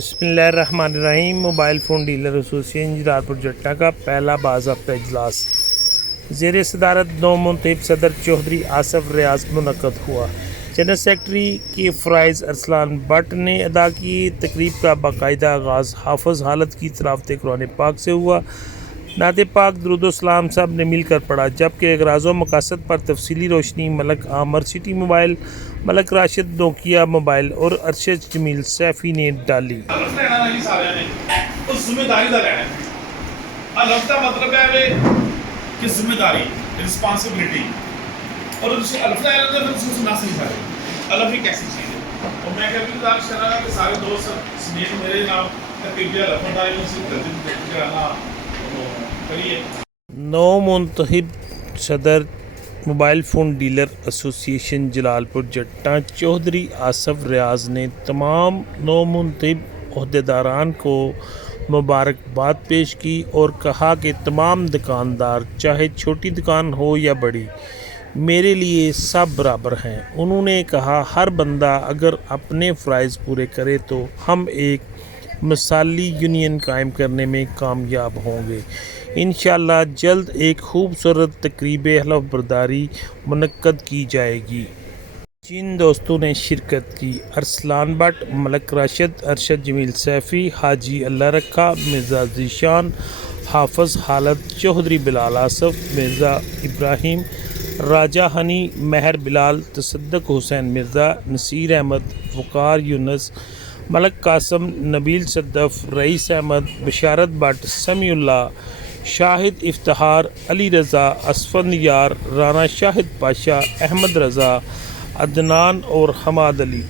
بسم اللہ الرحمن الرحیم۔ موبائل فون ڈیلر ایسوسیشن جلال جٹا کا پہلا باضابطہ اجلاس زیر صدارت نو منتخب صدر چودھری آصف ریاض منعقد ہوا۔ جنرل سیکرٹری کے فرائض ارسلان بٹ نے ادا کیے۔ تقریب کا باقاعدہ آغاز حافظ حالت کی تلاوت قرآن پاک سے ہوا۔ نعت پاک درود و سلام سب نے مل کر پڑھا، جبکہ اغراض و مقاصد پر تفصیلی روشنی ملک عامر سٹی موبائل، ملک راشد نوکیا موبائل اور ارشد جمیل سیفی نے ڈالی۔ مطلب ہے کہ ذمہ داری رسپانسبلٹی اور الف ایک ایسی چیز ہے اور میں کبھی گزارش کر رہا کہ سارے دوست سمیت میرے نام نو منتخب صدر موبائل فون ڈیلر ایسوسیشن جلال پور جٹا چودھری آصف ریاض نے تمام نو منتخب عہدیداران کو مبارکباد پیش کی اور کہا کہ تمام دکاندار چاہے چھوٹی دکان ہو یا بڑی، میرے لیے سب برابر ہیں۔ انہوں نے کہا ہر بندہ اگر اپنے فرائض پورے کرے تو ہم ایک مثالی یونین قائم کرنے میں کامیاب ہوں گے۔ انشاءاللہ جلد ایک خوبصورت تقریب حلف برداری منعقد کی جائے گی۔ جن دوستوں نے شرکت کی: ارسلان بٹ، ملک راشد، ارشد جمیل سیفی، حاجی اللہ رکھا، مرزا ذیشان، حافظ حالت، چودھری بلال آصف، مرزا ابراہیم، راجہ ہنی، مہر بلال، تصدق حسین مرزا، نصیر احمد، وقار یونس، ملک قاسم، نبیل صدف، رئیس احمد، بشارت بٹ، سمیع اللہ، شاہد افتخار، علی رضا، اسفند یار، رانا شاہد پاشا، احمد رضا، عدنان اور حماد علی۔